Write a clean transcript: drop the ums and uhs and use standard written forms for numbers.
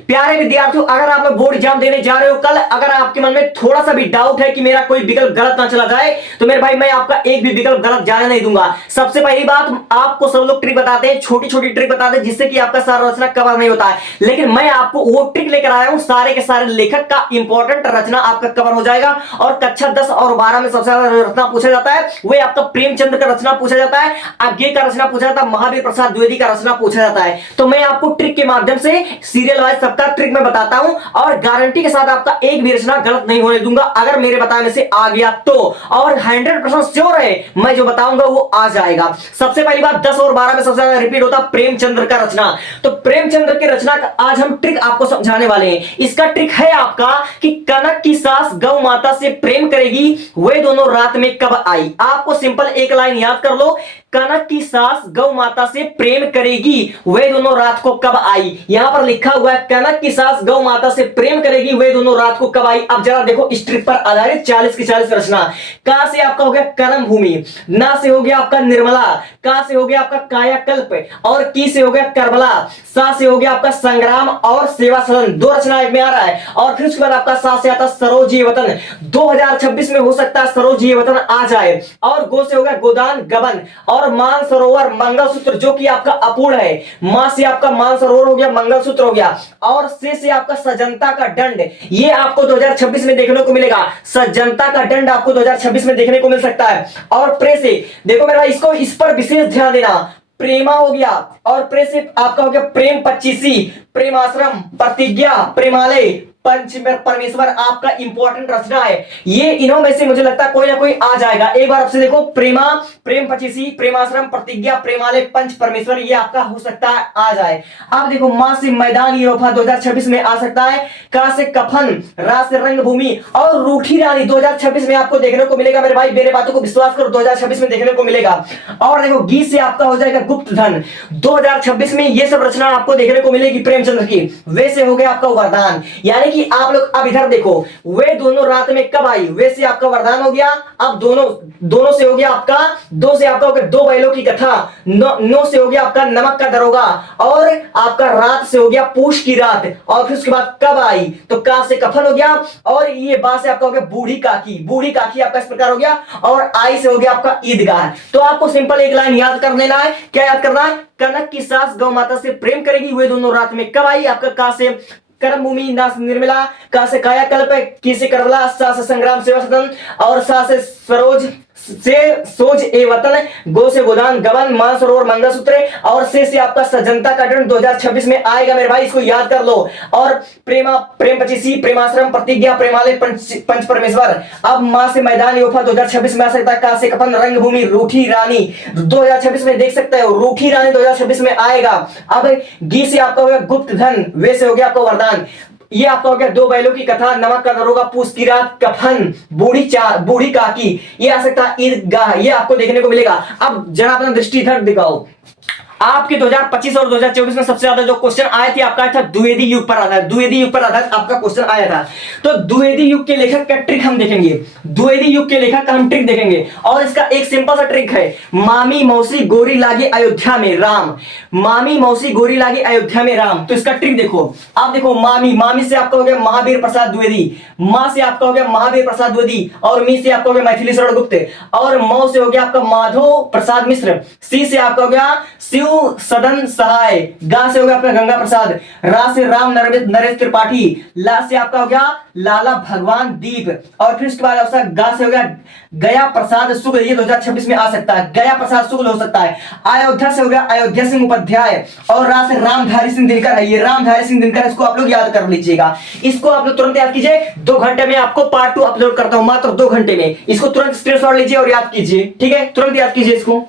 प्यारे विद्यार्थियों, अगर आप लोग बोर्ड एग्जाम देने जा रहे हो कल, अगर आपके मन में थोड़ा सा भी डाउट है कि मेरा कोई विकल्प गलत ना चला जाए, तो मेरे भाई मैं आपका एक भी विकल्प गलत जाने नहीं दूंगा। सबसे पहली बात, आपको सब लोग ट्रिक बताते हैं, छोटी छोटी ट्रिक बताते हैं जिससे कि आपका सारा रचना कवर नहीं होता है, लेकिन मैं आपको वो ट्रिक लेकर आया हूं, सारे के सारे लेखक का इंपॉर्टेंट रचना आपका कवर हो जाएगा। और कक्षा 10 और 12 में सबसे ज्यादा रचना पूछा जाता है वह आपका प्रेमचंद का रचना पूछा जाता है, आगे का रचना पूछा जाता है, महावीर प्रसाद द्विवेदी का रचना पूछा जाता है। तो मैं आपको ट्रिक के माध्यम से सीरियल वाइज सबका ट्रिक में बताता हूं और गारंटी के साथ आपका एक भी रचना गलत नहीं होने दूंगा अगर मेरे बताने से आ गया तो। और 100% श्योर है मैं जो बताऊंगा वो आ जाएगा। सबसे पहली बात, 10 और 12 में सबसे ज्यादा रिपीट होता प्रेमचंद्र का रचना। तो प्रेमचंद्र की रचना का आज हम ट्रिक आपको समझाने वाले हैं। इसका ट्रिक है आपका कि कनक की सास गौ माता से प्रेम करेगी, वे दोनों रात में कब आई। आपको सिंपल एक लाइन याद कर लो, कनक की सास गौ माता से प्रेम करेगी, वे दोनों रात को कब आई। यहां पर लिखा हुआ है कनक की सास गौ माता से प्रेम करेगी, वे दोनों रात को कब आई। अब जरा देखो इस ट्रिक पर आधारित 40 की 40 रचना। का से आपका हो गया कर्म भूमि, ना से हो गया आपका निर्मला, का से हो गया आपका कायाकल्प और की से हो गया करबला, सा से हो गया आपका संग्राम और सेवा सदन। दो रचना एक में आ रहा है। और फिर उसके बाद आपका सा से आता सरोजीय वतन। 2026 में हो सकता है सरोजीय वतन आ जाए। और गो से हो गया गोदान गबन और मान सरोवर मंगलसूत्र जो कि आपका अपूर्ण है। मां से आपका मान सरोवर हो गया, मंगलसूत्र हो गया। और से आपका सजनता का दंड, ये आपको 2026 में देखने को मिलेगा। सजनता का दंड आपको 2026 में देखने को मिल सकता है। और प्रे से देखो मेरा इसको इस पर विशेष ध्यान देना। प्रेमा हो गया और प्रे से आपका हो गया प्रेम 25, प्रेमाश्रम, प्रतिज्ञा, प्रेमालय, पंच परमेश्वर आपका इंपॉर्टेंट रचना है। ये इन्हों में से मुझे लगता है कोई ना कोई आ जाएगा। एक बार आपसे देखो, प्रेमा, प्रेम 25, प्रेमाश्रम, प्रतिज्ञा, प्रेमालय, पंच परमेश्वर, ये आपका हो सकता है आ जाए। अब देखो मां से मैदान यूरोपा 2026 में आ सकता है। का से कफन, रा से रंगभूमि और रूठी रानी 2026 में आपको देखने को मिलेगा। मेरे भाई मेरे बातों को विश्वास करो, 2026 में देखने को मिलेगा। और देखो गी से आपका हो जाएगा गुप्त धन। 2026 में ये सब रचना आपको देखने को मिलेगी प्रेमचंद्र की। वे से हो गया आपका वरदान, यानी कि आप लोग अब इधर देखो, वे दोनों रात में कब आई, वे से आपका वरदान हो गया। अब दोनों से हो गया आपका, दो से आपका हो गया दो बैलों की कथा, नो से हो गया आपका नमक का दरोगा और आपका रात से हो गया पूष की रात। और फिर उसके बाद कब आई, तो का से कफन हो गया और ये बा से आपका हो गया बूढ़ी काकी, बूढ़ी काकी आपका इस प्रकार हो गया। और आई से हो गया आपका ईदगाह। तो आपको सिंपल एक लाइन याद कर लेना है। क्या याद करना है? कनक की सास गौ माता से प्रेम करेगी, वे दोनों रात में कब आई। आपका का से कर्म भूमि, ना से निर्मला, का से कायाकल्प, की से करबला, सा से संग्राम सेवा सदन और सा से सरोज से सोज ए वतन, गो से गोदान गबन, मान सरोवर मंगलसूत्र और से आपका सजनता का दंड 2026 में आएगा। मेरे भाई इसको याद कर लो। और प्रेम 25, प्रेमाश्रम, प्रतिज्ञा, प्रेमालय, पंच परमेश्वर। अब मां से मैदान यूरोपा 2026 में आ सकता है। का से कफन, रंगभूमि, रूठी रानी 2026 में देख सकते हो। रूठी रानी 2026 में आएगा। अब गी से आपका हो गया गुप्त धन, वे से हो गया आपका वरदान, ये आपका हो गया दो बैलों की कथा, नमक का दरोगा, पूछ की रात, कफन, बूढ़ी काकी, ये आ सकता है ईदगाह, ये आपको देखने को मिलेगा। अब जरा अपना दृष्टि इधर दिखाओ। आपके 2025 और 2024 में सबसे ज्यादा जो क्वेश्चन आए थे आपका था द्विवेदी युग पर आधारित, द्विवेदी युग पर आधारित आपका क्वेश्चन आया था। तो द्विवेदी युग के लेखक का ट्रिक हम देखेंगे, द्विवेदी युग के लेखक का हम ट्रिक देखेंगे। और इसका एक सिंपल सा ट्रिक है, मामी मौसी गोरी लागे अयोध्या में राम, मामी मौसी गोरी लागे अयोध्या में राम। तो इसका ट्रिक देखो। आप देखो मामी से आपका हो गया महावीर प्रसाद द्विवेदी, मां से आपका हो गया महावीर प्रसाद द्विवेदी और मी से आपका हो गया मैथिली शरण गुप्त और मौ से हो गया आपका माधव प्रसाद मिश्र, सी से आपका हो गया शिव सदन सहाय, गा से हो गया आपका गंगा प्रसाद, रा से राम नरेश त्रिपाठी, ला से आपका हो गया लाला भगवान दीप और फिर उसके बाद आपका गा से हो गया गया प्रसाद शुक्ल, ये 2026 में आ सकता है। गया प्रसाद शुक्ल हो सकता है। अयोध्या से हो गया अयोध्या सिंह उपाध्याय और रा से रामधारी सिंह दिनकर है, ये रामधारी सिंह दिनकर, इसको आप लोग याद कर लीजिएगा। इसको आप लोग तुरंत याद कीजिए। 2 घंटे में आपको पार्ट 2 अपलोड करता हूं, मात्र 2 घंटे में। इसको तुरंत स्क्रीनशॉट लीजिए और याद कीजिए, ठीक है? तुरंत याद कीजिए इसको।